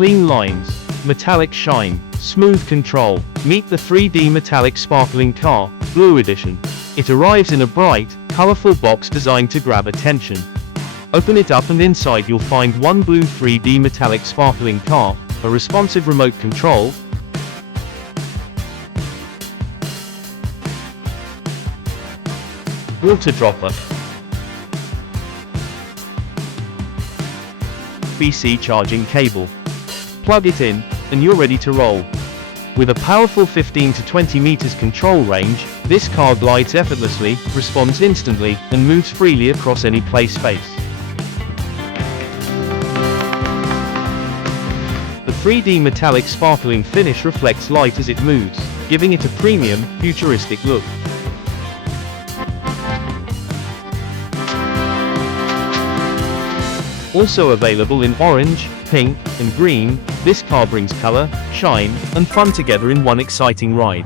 clean lines, metallic shine, smooth control. Meet the 3D metallic sparkling car, Blue Edition. It arrives in a bright, colorful box designed to grab attention. Open it up and inside you'll find one blue 3D metallic sparkling car, a responsive remote control, water dropper, BC charging cable. Plug it in, and you're ready to roll. With a powerful 15 to 20 meters control range, this car glides effortlessly, responds instantly, and moves freely across any play space. The 3D metallic sparkling finish reflects light as it moves, giving it a premium, futuristic look. Also available in orange, pink, and green, this car brings color, shine, and fun together in one exciting ride.